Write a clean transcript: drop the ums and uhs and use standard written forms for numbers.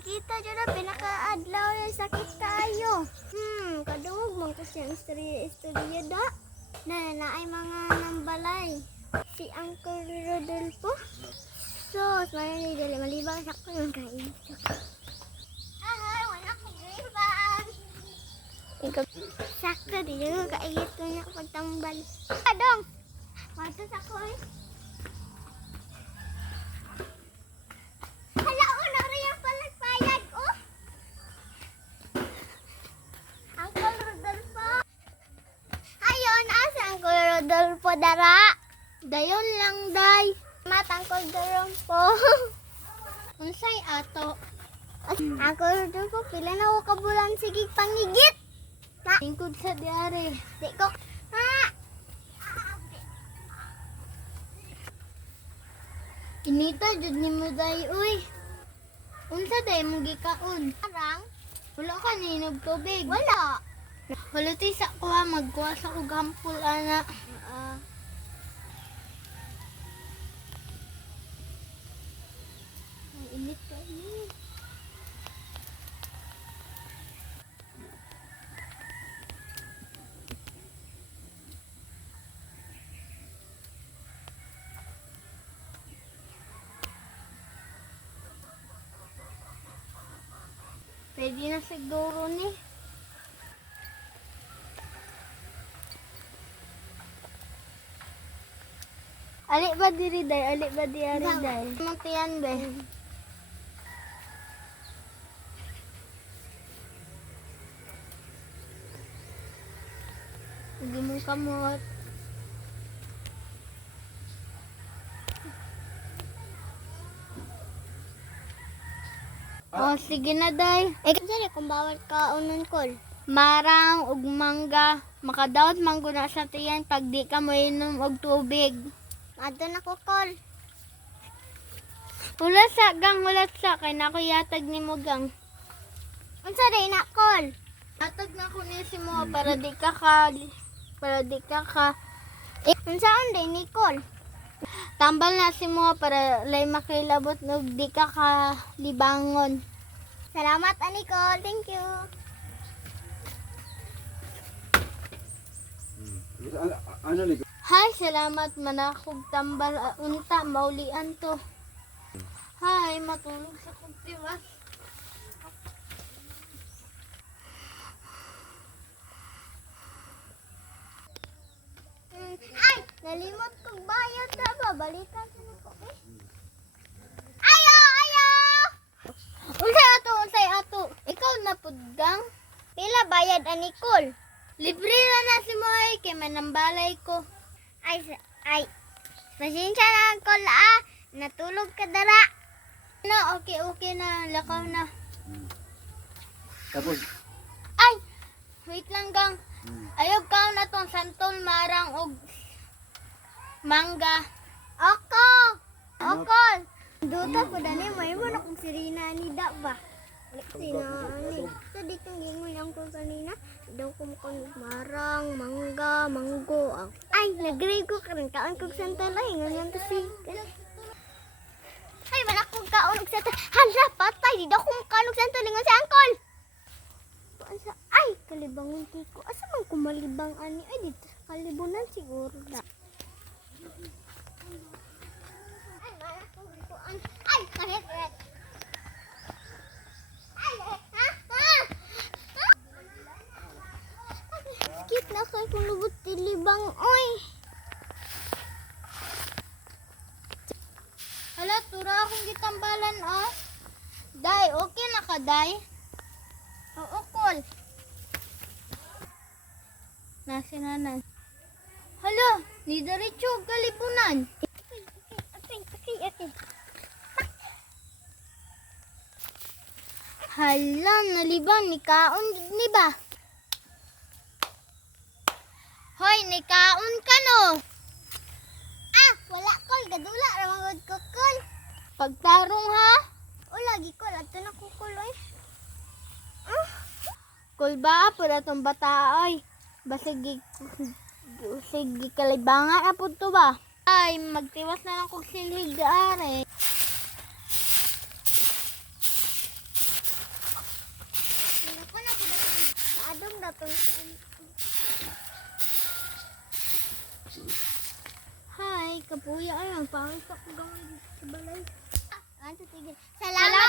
kita dyan na pinakaadlaw yung sakit kayo. Kadungog man ko siyang istorya da. Na ay mga nambalay. Si Uncle Rodolfo. So, dali malibang sa ko yung kain. Ay, wala ko gribang. Sakto, di yung kaigit ko niya pagtambal. Adong! Mato sa ko eh. Hala, una rin yung palagpayag, oh! Uncle Rodolfo! Ayon, asa Uncle Rodolfo dara? Dayon lang, day. Uncle Rodolfo. Unsay ato? Uncle Rodolfo, pila na ako kabulan sige pangigit. Tingkod sa diare. Di ko. Inita jud nimo day uy. Unsa day mo gikaon? Parang wala ka ninog tubig. Wala. Hulati sa kuha magkuha sa og hampol ana. Init ka ini. Pwede na siguro ni. Alik ba diri day? Alik ba di ari day? Matiyan be. Hindi mo kamot. Oh, sige na, day. Sari, kung bawal ka unon kol. Marang ug mangga. Makadaot manggo na sa tiyan pag di ka mo inom og tubig. Adto na ko, kol. Hulat sa, gang. Hulat sa. Kay na ko yatag ni mo, gang. Unsa day na, kol? Yatag na ko niya si mo para di ka ka... Unsaan day ni, kol? Tambal na si mo para lay makilabot og di ka libangon. Salamat, Nicole. Thank you. Ano ni? Hi, salamat manakog tambal unta maulian to. Hi, matulog sa kumpiwas. Ay, nalimot kong bayad na ba? Balikan sa na ko eh. Ayo! Unsay ato? Ikaw na pudgang? Pila bayad ani Nicole? Libre na si Moy kay manambalay ko. Ay. Pasensya na Nicole natulog ka dara. Na, okay na, lakaw na. Tapos? Ay! Wait lang gang. Ayog ka na tong santol marang og mangga. Okol. Duta ko dani may mo na kung sirina ni da ba. Sina ani. Tadi kang gingon ang ko kanina. Daw ko mo marang mangga, manggo. Ay, nag-grade ko karon kaon kog santol ay nganyan to si. Ay, wala kog kaon og santol. Hala, patay di daw ko kaon og santol ingon si Uncle. Ay, kalibangon ko. Asa man ko malibang ani? Ay, dito kalibunan siguro da. Ay, wala kong rituan. Ay, kahit. Ay, ha? Sakit na kay kung lubot tilibang. Oy. Hala, tura akong gitambalan, oh. Day, okay na ka, day? Oo, Kol. Nasi nanan. Hala, ni diretso kalibunan. Okay. Hala, nalibang ni kaon ni ba? Hoy, ni kaon ka no. Wala Kol, gadula ra magod ko Kol. Pagtarong ha? O lagi Kol, adto na ko Kol oy. Kol ba po na itong bata ay basig kalibangan na po ito ba? Ay, magtiwas na lang kong sinlig are. natong Hi, kapuya ay ang pangit ako gamay sa balay. Ano tigil. Salamat